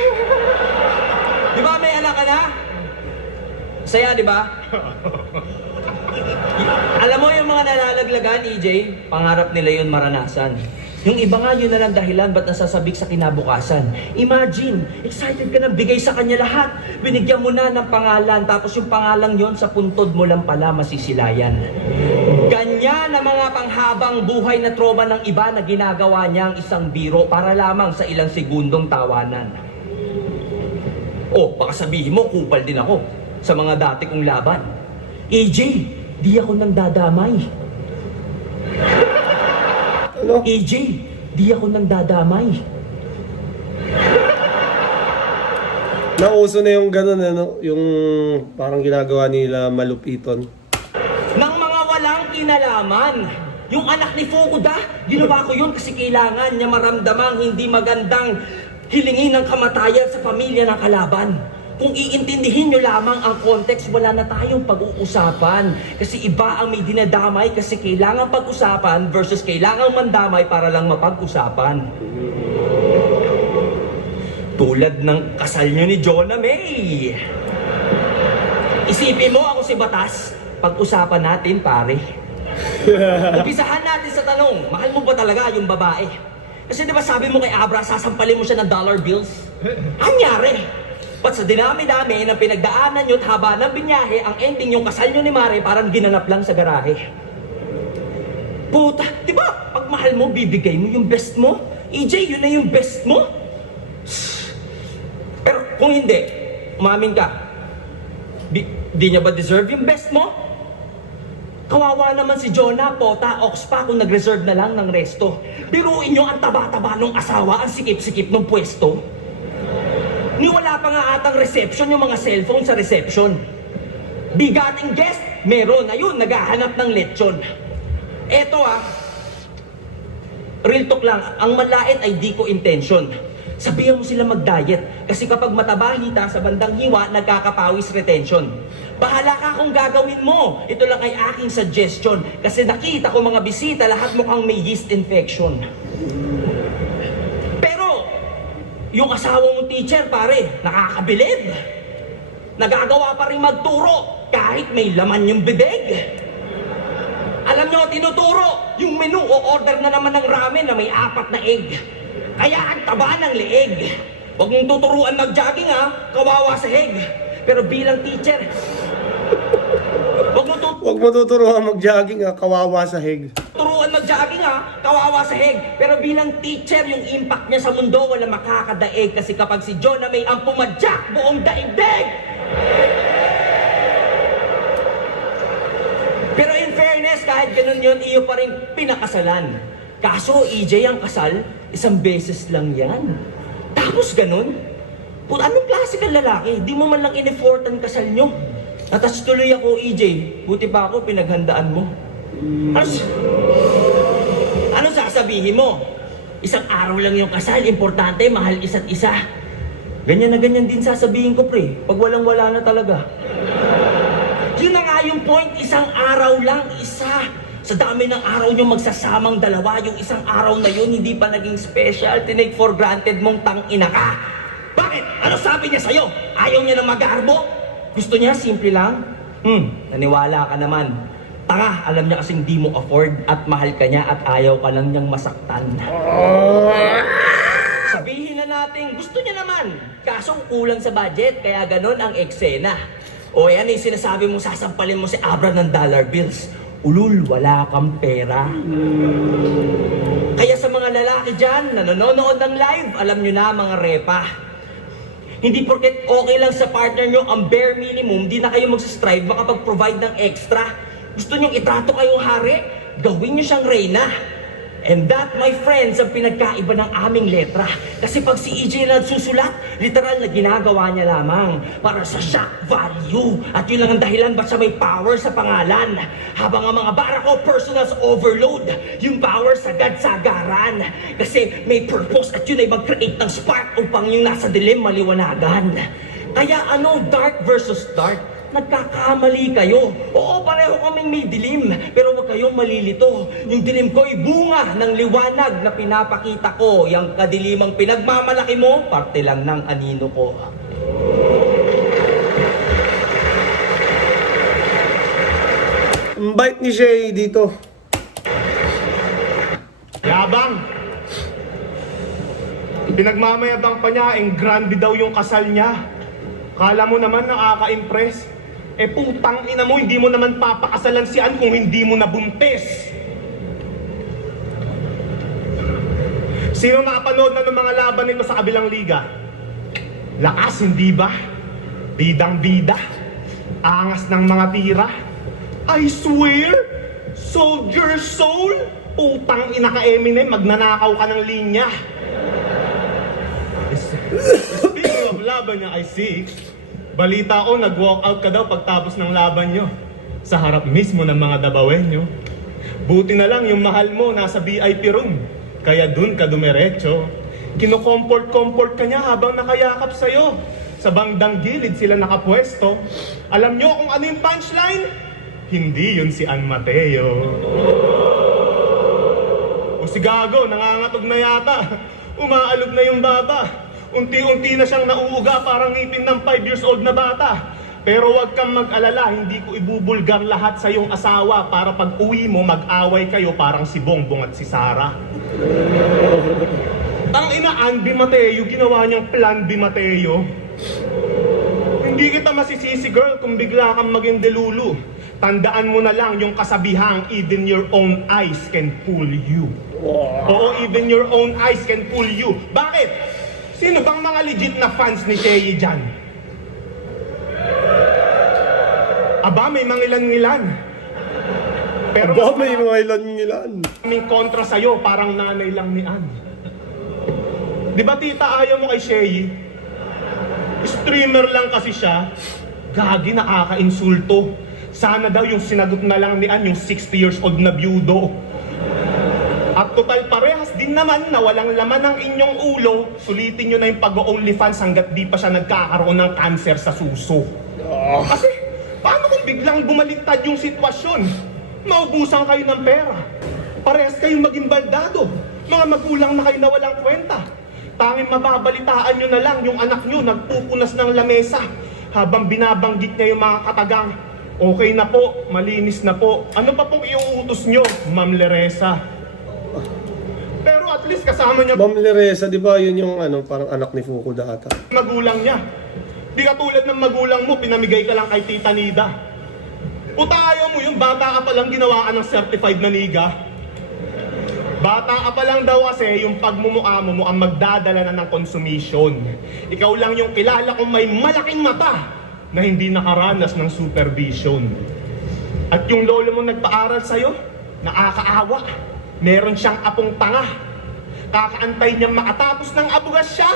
Di ba may anak ka na? Saya, di ba? Alam mo yung mga nalalaglagan, EJ, pangarap nila yun maranasan. Yung iba nga yun na lang dahilan ba't nasasabik sa kinabukasan. Imagine, excited ka na bigay sa kanya lahat. Binigyan mo na ng pangalan, tapos yung pangalang yon sa puntod mo lang pala masisilayan. Ganyan ang mga panghabang buhay na trauma ng iba na ginagawa niyang isang biro para lamang sa ilang segundong tawanan. Oh, baka sabihin mo, kupal din ako sa mga dati kong laban. EJ, di ako nang dadamay. Ano? EJ, di ako nang dadamay. Nauso na yung gano'n, ano? Yung parang ginagawa nila malupiton. Nang mga walang kinalaman. Yung anak ni Fukuda, ginawa ko yun kasi kailangan niya maramdamang hindi magandang hilingin ng kamatayan sa pamilya ng kalaban. Kung iintindihin nyo lamang ang context, wala na tayong pag-uusapan. Kasi iba ang may dinadamay kasi kailangan pag-usapan versus kailangan mandamay para lang mapag-usapan. Tulad ng kasal nyo ni Jonah May. Isipin mo ako si Batas, pag-usapan natin pare. Umpisahan natin sa tanong, mahal mo ba talaga yung babae? Kasi di ba sabi mo kay Abra, sasampalin mo siya ng dollar bills? Anyari? Ba't sa dinami-dami ng pinagdaanan nyo at haba ng binyahe, ang ending yung kasal nyo ni Mare parang ginanap lang sa garahe. Puta, di ba pag mahal mo, bibigay mo yung best mo? EJ, yun na yung best mo? Pero kung hindi, umamin ka, di niya ba deserve yung best mo? Kawawa naman si Jonah, Pota, Oxpa kung nag-reserve na lang ng resto. Biruin nyo ang taba-taba ng asawa, ang sikip-sikip ng pwesto. Ni wala pa nga atang reception yung mga cellphone sa reception. Bigating guest, meron. Ayun, naghahanap ng lechon. Eto real talk lang, ang malait ay di ko intention. Sabihan mo sila mag-diet. Kasi kapag mataba hita sa bandang hiwa, nagkakapawis retention. Bahala ka kung gagawin mo. Ito lang ay aking suggestion. Kasi nakita ko mga bisita, lahat mukhang may yeast infection. Yung asawa mong teacher, pare, nakakabilib. Nagagawa pa rin magturo kahit may laman yung bibig. Alam nyo, tinuturo yung menu o order na naman ng ramen na may 4 na egg. Kaya ang taba ng leeg. Huwag mong tuturuan mag-jogging kawawa sa heg. Pero bilang teacher, Huwag mo tuturuan mag-jogging, kawawa sa heg. turuan mag-jogging kawawa sa heg. Pero bilang teacher, yung impact niya sa mundo wala makakadaig. Kasi kapag si Jonah May ang pumadyak, buong daigdig. Pero in fairness, kahit ganun yun, iyo pa rin pinakasalan. Kaso, EJ, ang kasal, isang beses lang yan. Tapos ganun? Anong klase kang lalaki? Di mo man lang in-effortan kasal nyo. Natas tuloy ako, EJ. Buti pa ako, pinaghandaan mo. Anong sasabihin mo? Isang araw lang yung kasal, importante, mahal isa't isa. Ganyan na ganyan din sasabihin ko, pre. Pag walang-wala na talaga. Yun na nga yung point, isang araw lang, isa. Sa dami ng araw nyo magsasamang dalawa, yung isang araw na yun hindi pa naging special, tinake for granted mong tang-ina ka. Bakit? Ano sabi niya sa'yo? Ayaw niya na mag-aarbo? Gusto niya, simple lang. Naniwala ka naman. Tanga, alam niya kasing di mo afford at mahal ka niya at ayaw ka lang niyang masaktan. Sabihin na natin, gusto niya naman. Kaso kulang sa budget, kaya ganun ang eksena. O yan yung sinasabi mo, sasampalin mo si Abra ng dollar bills. Ulul, wala kang pera. Kaya sa mga lalaki dyan na nanonood ng live, alam nyo na mga repa. Hindi porket okay lang sa partner nyo ang bare minimum, di na kayo magsastrive makapag-provide ng extra. Gusto nyong itrato kayong hari, gawin nyo siyang reyna. And that, my friends, ang pinagkaiba ng aming letra. Kasi pag si EJ na nagsusulat, literal na ginagawa niya lamang para sa shock value. At yun lang ang dahilan ba't siya may power sa pangalan. Habang ang mga bara ko, personal overload. Yung power sagad-sagaran. Kasi may purpose at yun ay mag-create ng spark upang yung nasa dilim maliwanagan. Kaya dark versus dark? Nagkakamali kayo. Oo, pareho kaming may dilim, pero huwag kayong malilito. Yung dilim ko ay bunga ng liwanag na pinapakita ko. Yung kadilimang pinagmamalaki mo, parte lang ng anino ko. Ang bait ni Shay dito. Yabang! Pinagmamayabang pa niya, grande daw yung kasal niya. Kala mo naman nakaka-impress. Putang ina mo, hindi mo naman papakasalan si Ann kung hindi mo nabuntis. Sino nakapanood na ng mga laban nito sa kabilang liga? Lakas, hindi ba? Bidang-bida. Angas ng mga tira. I swear, soldier soul. Putang ina ka, Eminem, magnanakaw ka ng linya. Speaking of laban niya, I see. Balita ko, nag-walk out ka daw pagtapos ng laban nyo. Sa harap mismo ng mga dabawenyo. Buti na lang yung mahal mo nasa VIP room. Kaya dun ka dumiretso. Kino-comfort ka niya habang nakayakap sa'yo. Sa bandang gilid sila nakapwesto. Alam nyo kung ano yung punchline? Hindi yun si Ann Mateo. O si Gago, nangangatog na yata. Umaalog na yung baba. Unti-unti na siyang nauuga parang ngipin ng 5 years old na bata. Pero huwag kang mag-alala, hindi ko ibubulgar lahat sa iyong asawa para pag uwi mo mag-away kayo parang si Bongbong at si Sara. Tangina, Ann B. Mateo, ginawa niyang Plan B. Mateo. Hindi kita masisisi, girl, kung bigla kang maging delulu. Tandaan mo na lang yung kasabihang, even your own eyes can fool you. Oo, even your own eyes can fool you. Bakit? Sino bang mga legit na fans ni Shay dyan? Aba, may mangilan-ngilan. Pero Aba, may mga ilan-ilan. Kaming kontra sa'yo, parang nanay lang ni Ann. Di ba tita, ayaw mo kay Shay? Streamer lang kasi siya. Gagi, nakaka-insulto. Sana daw yung sinagot na lang ni Ann, yung 60 years old na byudo. At total parehas din naman na walang laman ng inyong ulo, sulitin nyo na yung pag-OnlyFans hanggat di pa siya nagkakaroon ng cancer sa suso. Kasi, paano kung biglang bumaliktad yung sitwasyon? Maubusan kayo ng pera. Parehas kayong maging baldado. Mga magulang na kayo na walang kwenta. Tanging mababalitaan nyo na lang yung anak nyo nagpupunas ng lamesa habang binabanggit niya yung mga katagang, okay na po, malinis na po. Ano pa pong iuutos nyo, Ma'am Leresa? Pero at least kasama niya Ma'am Leresa, di ba yun yung parang anak ni Fukuda ata? magulang niya. Di katulad ng magulang mo, pinamigay ka lang kay Tita Nida. Puta, ayaw mo yung bata ka palang ginawa ka ng certified na niga. Bata ka pa lang daw kasi yung pagmumukha mo mukhang magdadala na ng consummation. Ikaw lang yung kilala kong may malaking mata na hindi nakaranas ng supervision. At yung lolo mo nagpaaral sa'yo, nakakaawa. Meron siyang apong tanga. Kakaantay niyang makatapos ng abugas siya.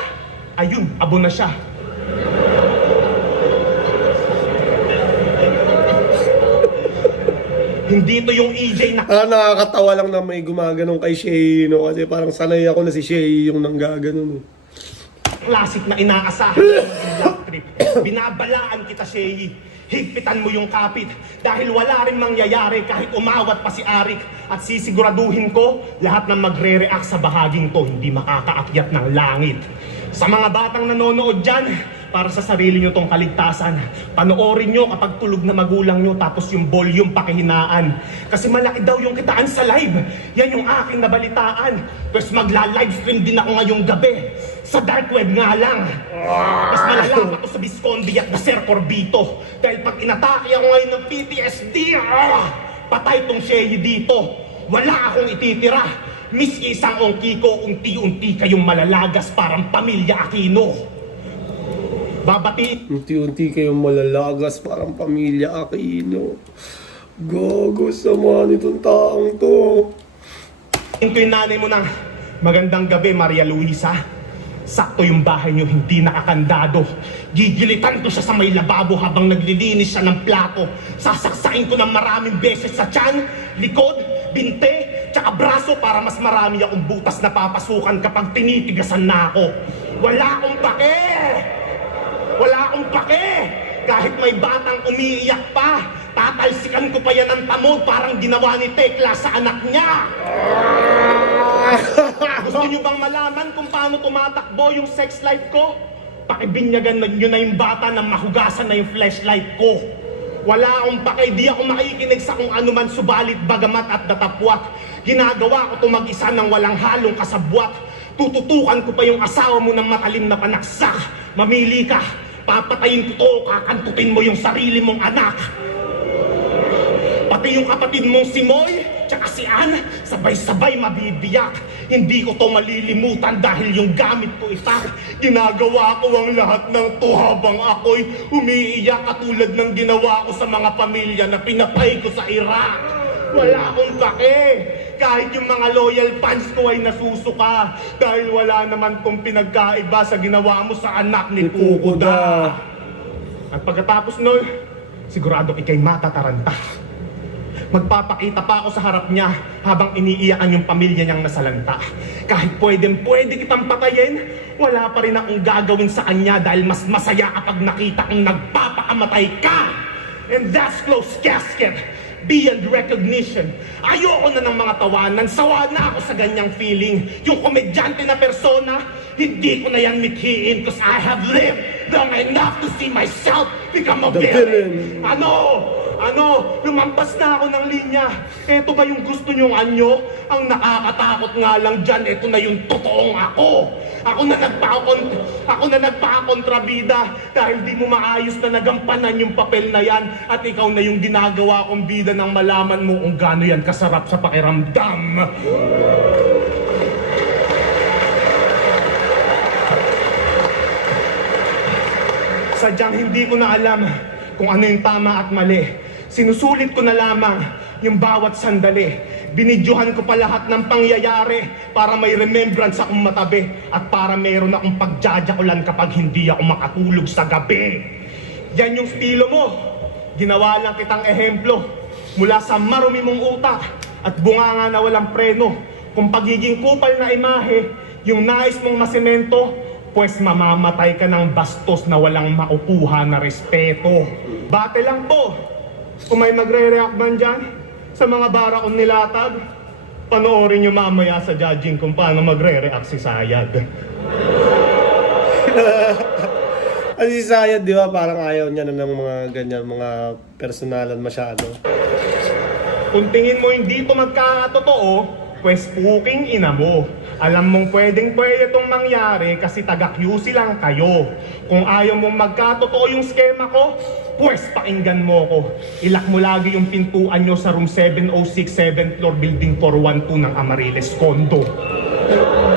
Ayun, abo na siya. Hindi to yung EJ na Nakakatawa lang na may gumaganong kay Shay, no? Kasi parang sanay ako na si Shay yung nanggaganon. classic na inaasahan ng love trip. Binabalaan kita, Shay. Higpitan mo yung kapit dahil wala rin mangyayari kahit umawat pa si Arik at sisiguraduhin ko lahat ng magre-react sa bahaging to hindi makakaakyat ng langit. Sa mga batang nanonood dyan, para sa sarili nyo tong kaligtasan, panoorin nyo kapag tulog na magulang nyo tapos yung volume pakihinaan. Kasi malaki daw yung kitaan sa live. Yan yung aking nabalitaan. Tapos magla-livestream din ako ngayong gabi. Sa dark web nga lang. Mas malala pa to sa Visconde at Ser Corbito. Dahil pag inatake ako ngayon ng PTSD, patay tong Shay dito. Wala akong ititira. Miss isang ongki ko, unti-unti kayong malalagas parang pamilya Aquino. Babati. Unti-unti kayong malalagas parang pamilya Aquino. Gago sama nitong taong to. Ito yung nanay mo na, magandang gabi, Maria Luisa. Sakto yung bahay niyo, hindi nakakandado. Gigilitan ko siya sa may lababo habang naglilinis siya ng plato. Sasaksain ko ng maraming beses sa tiyan, likod, binte, tsaka braso para mas marami akong butas na papasukan kapag tinitigasan na ako. Wala akong pake! Wala akong pake! Kahit may batang umiiyak pa, tatalsikan ko pa yan ng tamod parang ginawa ni Tekla sa anak niya! Gusto niyo bang malaman kung paano tumatakbo yung sex life ko? Pakibinyagan nyo na yung bata na mahugasan na yung flashlight ko. Wala akong pake, di ako makikinig sa kung ano man subalit bagamat at datapwat. Ginagawa ko to mag-isa ng walang halong kasabwat. Tututukan ko pa yung asawa mo ng matalim na panaksa. Mamili ka, papatayin ko to, kakantutin mo yung sarili mong anak. Pati yung kapatid mong si Moy, tsaka si Ann, sabay-sabay mabibiyak. Hindi ko to malilimutan dahil yung gamit ko itak. Ginagawa ko ang lahat ng to habang ako'y umiiyak katulad ng ginawa ko sa mga pamilya na pinatay ko sa Iraq. Wala akong pake. Kahit yung mga loyal fans ko ay nasusuka dahil wala naman tong pinagkaiba sa ginawa mo sa anak ni Pukuda. At pagkatapos nun, sigurado ikay matataranta. Magpapakita pa ako sa harap niya habang iniiyakan yung pamilya niyang nasalanta. Kahit pwede kitang patayin, wala pa rin akong gagawin sa kanya dahil mas masaya kapag nakita kong nagpapakamatay ka. And that's closed casket, beyond recognition. Ayoko na ng mga tawanan, sawa na ako sa ganyang feeling. Yung komedyante na persona, hindi ko na yan mithiin because I have lived long enough to see myself become a villain. Lumampas na ako ng linya. Eto ba yung gusto nyong anyo? Ang nakakatakot nga lang dyan, eto na yung totoong ako. Ako na nagpakontrabida dahil di mo maayos na nagampanan yung papel na yan at ikaw na yung ginagawa kong bida nang malaman mo kung gaano yan kasarap sa pakiramdam. Sadyang hindi ko na alam kung ano yung tama at mali. Sinusulit ko na lamang yung bawat sandali. Binidyohan ko pa lahat ng pangyayari para may remembrance akong matabi at para meron akong pagjajakulan kapag hindi ako makatulog sa gabi. Yan yung estilo mo. Ginawa lang kitang ehemplo mula sa marumi mong utak at bunganga na walang preno. Kung pagiging kupal na imahe, yung nais mong masemento, pues mamamatay ka ng bastos na walang makukuha na respeto. Bate lang po. Kung may magre-react man dyan sa mga bara kong nilatag, panoorin nyo mamaya sa judging kung paano magre-react si Sayad. Kasi si Sayad, di ba, parang ayaw niya na ng mga ganyan, mga personalan masyado. Kung tingin mo hindi ito magkakatotoo, pues puking ina mo. Alam mong pwede itong mangyari kasi taga-QC lang kayo. Kung ayaw mong magkatotoo yung skema ko, pues pakinggan mo ko. Ilak mo lagi yung pintuan nyo sa room 706, 7th floor, building 412 ng Amariles Condo.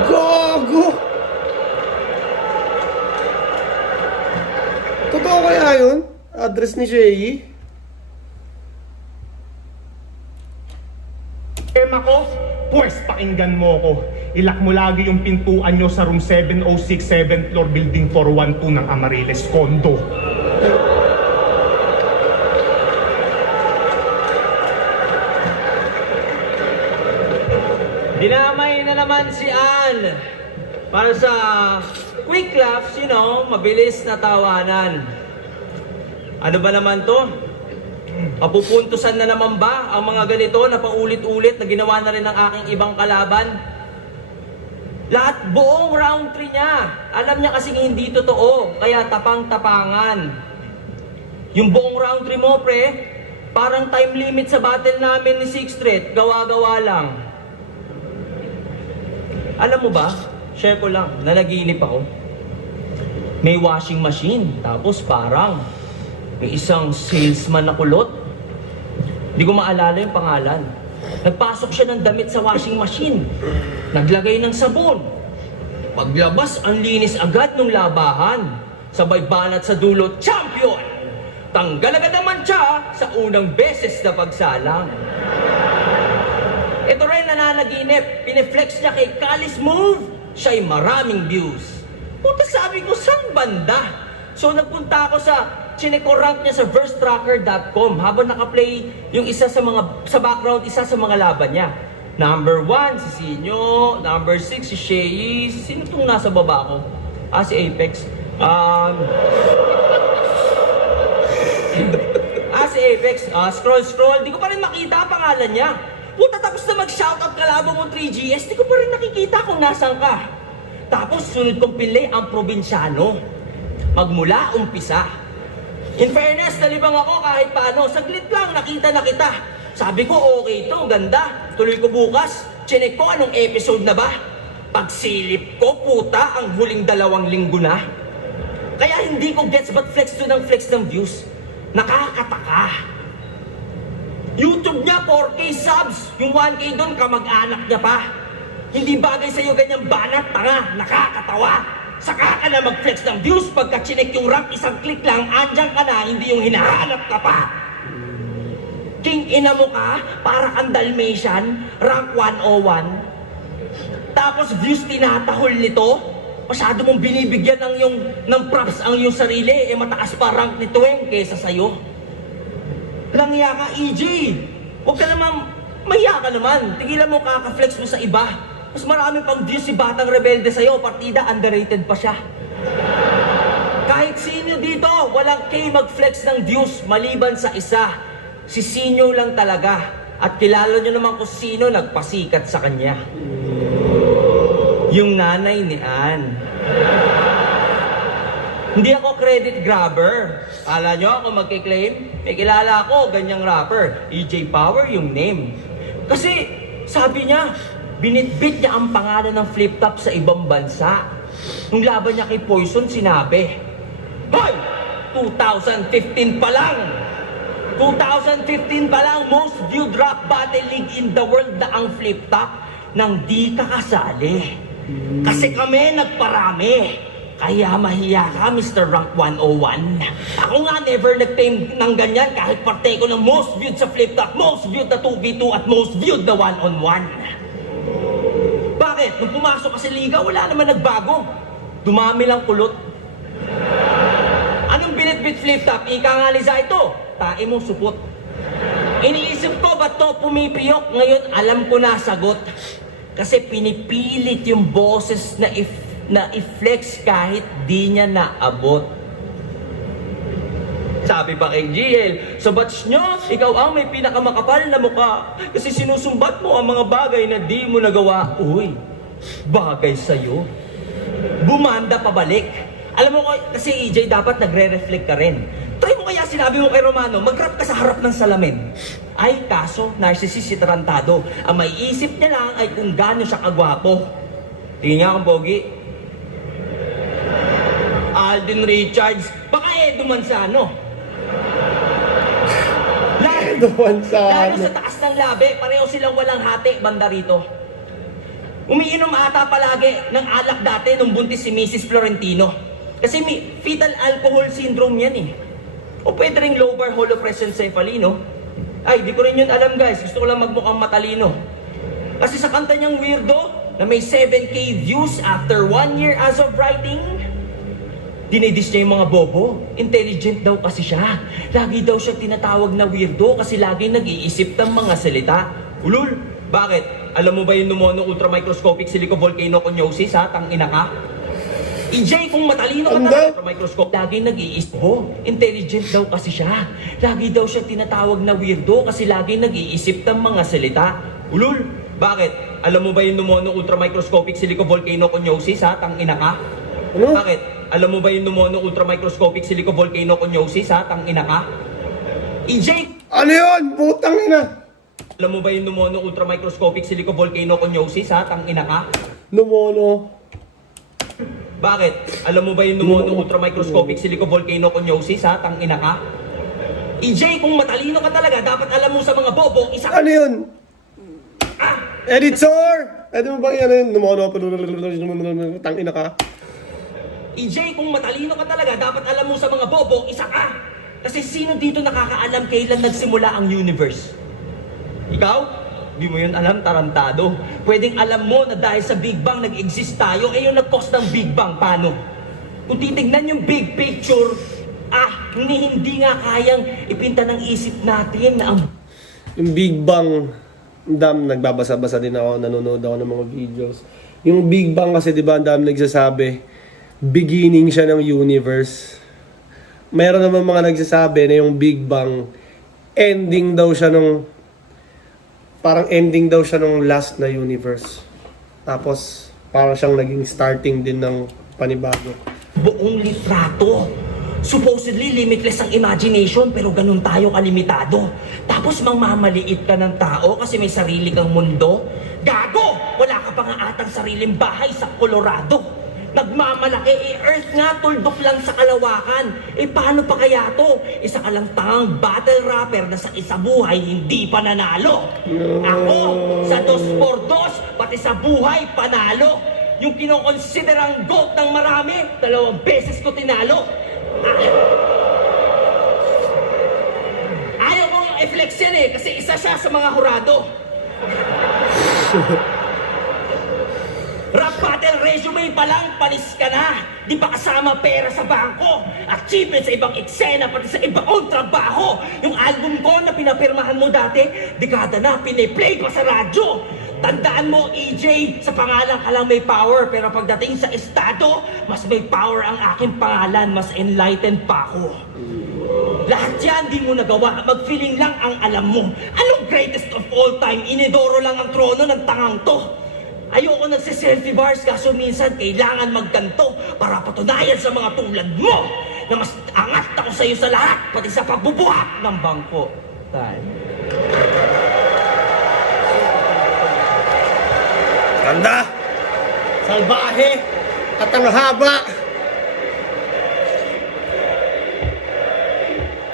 Gago! Totoo kaya yun? Address ni Shay? Skema ko, pues pakinggan mo ko. Ilak mo lagi yung pintuan nyo sa room 706, 7th floor, building 412 ng Amariles Condo. Dinamay na naman si Ann para sa quick laughs, mabilis na tawanan. Ano ba naman to? Mapupuntusan na naman ba ang mga ganito na paulit-ulit na ginawa na rin ng aking ibang kalaban? Lahat buong round 3 niya. Alam niya kasing hindi totoo, kaya tapang-tapangan. Yung buong round 3 mo, pre, parang time limit sa battle namin ni Sixth Street, gawa-gawa lang. Alam mo ba, share ko lang, nanaginip ako. May washing machine, tapos parang may isang salesman na kulot. Hindi ko maalala yung pangalan. Nagpasok siya ng damit sa washing machine. Naglagay ng sabon. Paglabas, ang linis agad ng labahan. Sabay banat sa dulo, champion! Tanggal agad naman siya sa unang beses na pagsalang. Ito rin nananaginip. Pineflex niya kay Kalis Move. Siya'y maraming views. Puta, sabi ko, saan banda? So nagpunta ako sa chinekorrank niya sa versetracker.com habang nakaplay yung isa sa background, isa sa mga laban niya. Number 1, si Sinyo. Number 6, si Shay. Sino itong nasa baba ko? Si Apex. Si Apex. Scroll. Di ko pa rin makita ang pangalan niya. Puta, tapos na mag-shoutout kalabang mong 3GS, di ko pa rin nakikita kung nasan ka. Tapos sunod kong pili ang probinsyano. Magmula umpisa. In fairness, nalibang ako kahit paano. Saglit lang, nakita na kita. Sabi ko, okay to, ganda. Tuloy ko bukas. Chinek ko anong episode na ba. Pagsilip ko, puta, ang huling 2 linggo na. Kaya hindi ko gets ba't flex to ng flex ng views. Nakakataka. YouTube niya, 4K subs. Yung 1K doon, kamag-anak niya pa. Hindi bagay sa'yo ganyang banat, tanga, nakakatawa. Saka ka na mag-flex ng views pagka chinek yung rank, isang click lang, andyan ka na, hindi yung hinahanap ka pa. King ina mo ka, para kang Dalmatian, rank 101. Tapos views tinatahol nito, masyado mong binibigyan ng props ang iyong sarili, mataas pa rank ni Tuweng kesa sa'yo. Langya ka, EJ. Huwag ka naman, mahiya ka naman. Tigilan mo kaka-flex mo sa iba. Mas marami pang views si Batang Rebelde sa'yo, partida underrated pa siya. Kahit sino dito, walang K mag-flex ng views maliban sa isa. Si Sinyo lang talaga. At kilala nyo naman kung sino nagpasikat sa kanya. Yung nanay ni Ann. Hindi ako credit grabber. Kala nyo ako magkiklaim? May kilala ako, ganyang rapper. EJ Power yung name. Kasi, sabi niya, binitbit niya ang pangalan ng flip-top sa ibang bansa. Nung laban niya kay Poison, sinabi, Hoy! 2015 pa lang! 2015 pa lang, most viewed rap battle league in the world na ang flip-top nang di ka kasali. Kasi kami nagparami. Kaya mahiya ka, Mr. Rank 101. Ako nga never nag-tame ng ganyan kahit parte ko ng most viewed sa flip-top, most viewed na 2v2 at most viewed na 1-on-1. Bakit? Nung pumasok ka sa liga, wala naman nagbago. Dumami lang kulot. Anong binitbit flip-top? Ika nga Liza ito. Tae mo supot. Iniisip ko, ba't to pumipiyok? Ngayon, alam ko na sagot. Kasi pinipilit yung boses na i-flex kahit di niya naabot. Sabi pa kay GL, sa batch nyo, ikaw ang may pinakamakapal na mukha. Kasi sinusumbat mo ang mga bagay na di mo nagawa. Uy, bagay sa'yo. Bumanda pabalik. Alam mo ko, kasi EJ, dapat nagre-reflect ka rin. Try mo kaya sinabi mo kay Romano, mag-rap ka sa harap ng salamin. Ay, kaso, narcissist si Tarantado. Ang may isip niya lang ay kung gaano siya kagwapo. Tingin niya akong pogi. Alden Richards, baka Edo Manzano. Lalo sa taas ng labi, pareho silang walang hati, banda rito. Umiinom ata palagi ng alak dati nung buntis si Mrs. Florentino. Kasi may fetal alcohol syndrome yan eh. O pwede rin lobar holoprosencephaly, no? Ay, di ko rin yun alam guys. Gusto ko lang magmukhang matalino. Kasi sa kanta niyang Weirdo, na may 7K views after 1 year as of writing, dinidis niya yung mga bobo. Intelligent daw kasi siya. Lagi daw siya tinatawag na weirdo kasi lagi nag-iisip ng mga salita. Ulul, bakit? Alam mo ba yung pneumono ultramicroscopic silicovolcanoconiosis ha? Tangina ka? EJ, kung matalino ka talaga sa microscope, lagi nag-iisip. Intelligent daw kasi siya. Lagi daw siya tinatawag na weirdo kasi lagi nag-iisip ng mga salita. Ulul, bakit? Alam mo ba yung pneumono ultramicroscopic silicovolcanoconiosis ha? Tangina ka? Ano? Bakit? Alam mo ba yung pneumono ultramicroscopic silicovolcanoconiosis ha? Tangina ka? EJ! Ano yun? Putang ina. Alam mo ba yung pneumono ultramicroscopic silicovolcanoconiosis ha? Tangina ka? Numono. Bakit? Alam mo ba yung pneumono ultramicroscopic silicovolcanoconiosis ha? Tangina ka? EJ, kung matalino ka talaga, dapat alam mo sa mga bobo, isa... Ano yun? Editor! Pwede mo bang yan yun? Numono. Tangina ka. EJ, kung matalino ka talaga, dapat alam mo sa mga bobo, isa ka! Kasi sino dito nakakaalam kailan nagsimula ang universe? Ikaw? Di mo yun alam, tarantado. Pwedeng alam mo na dahil sa Big Bang nag-exist tayo, yung nag-cause ng Big Bang, paano? Kung titignan yung big picture, hindi nga kayang ipinta ng isip natin na ang... Yung Big Bang, nagbabasa-basa din ako, nanonood ako ng mga videos. Yung Big Bang kasi, di ba, ang dami nagsasabi, beginning siya ng universe. Mayroon naman mga nagsasabi na yung Big Bang, ending daw siya nung... Parang ending daw siya nung last na universe. Tapos, parang siyang naging starting din ng panibago. Buong litrato. Supposedly limitless ang imagination pero ganun tayo kalimitado. Tapos mangmamaliit ka ng tao kasi may sarili kang mundo. Gago! Wala ka pa nga atang sariling bahay sa Colorado. Nagmamalaki, Earth nga, tuldok lang sa kalawakan. Paano pa kaya to? Isa ka lang tangang battle rapper na sa isa buhay hindi pa nanalo. Ako, sa 2x2, pati sa buhay, panalo. Yung kinokonsiderang GOAT ng marami, 2 beses ko tinalo. Ayaw kong i-flex yan kasi isa siya sa mga hurado. Rap battle resume pa lang, panis ka na. Di pa kasama pera sa bangko. Achievement sa ibang eksena, pati sa ibang trabaho. Yung album ko na pinapirmahan mo dati, dekada na, piniplay pa sa radyo. Tandaan mo, EJ, sa pangalan ka lang may power, pero pagdating sa estado, mas may power ang aking pangalan, mas enlightened pa ako. Lahat yan di mo nagawa, mag-feeling lang ang alam mo. Anong greatest of all time? Inidoro lang ang trono ng tangang to. Ayoko nagsiselfie bars kaso minsan kailangan magganto para patunayan sa mga tulad mo na mas angat ako sa'yo sa lahat, pati sa pagbubuhat ng bangko. Time. Ganda! Salbahe! At ang haba!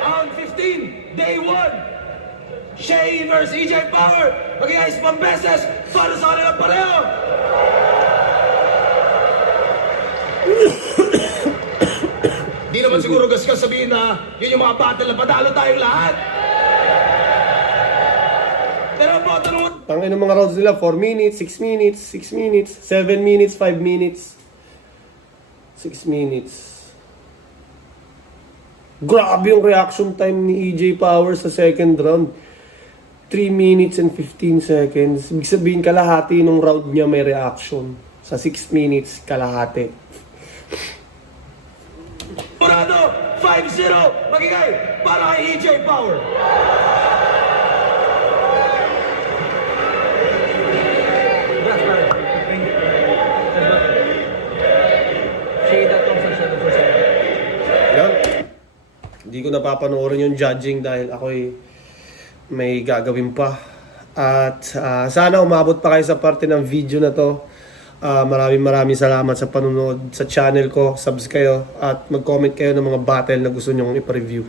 Round 15, day 1. Shay versus EJ Power. Mag-iayos pang beses para sa kanila pareho. Di naman siguro gasgas sabihin na yun yung mga battle na padalo tayong lahat. Pero po, tanong Tangin ng mga rounds nila, 4 minutes, 6 minutes, 6 minutes, 7 minutes, 5 minutes, 6 minutes. Grabe yung reaction time ni EJ Power sa second round. 3 minutes and 15 seconds. Ibig sabihin, kalahati nung round niya may reaction. Sa 6 minutes, kalahati. Murado, 5-0. Magigay para kay EJ Power. Yan. Hindi ko napapanoorin yung judging dahil ako'y may gagawin pa. At sana umabot pa kayo sa parte ng video na to. Maraming salamat sa panunod sa channel ko. Subscribe kayo at mag-comment kayo ng mga battle na gusto nyong ipa-review.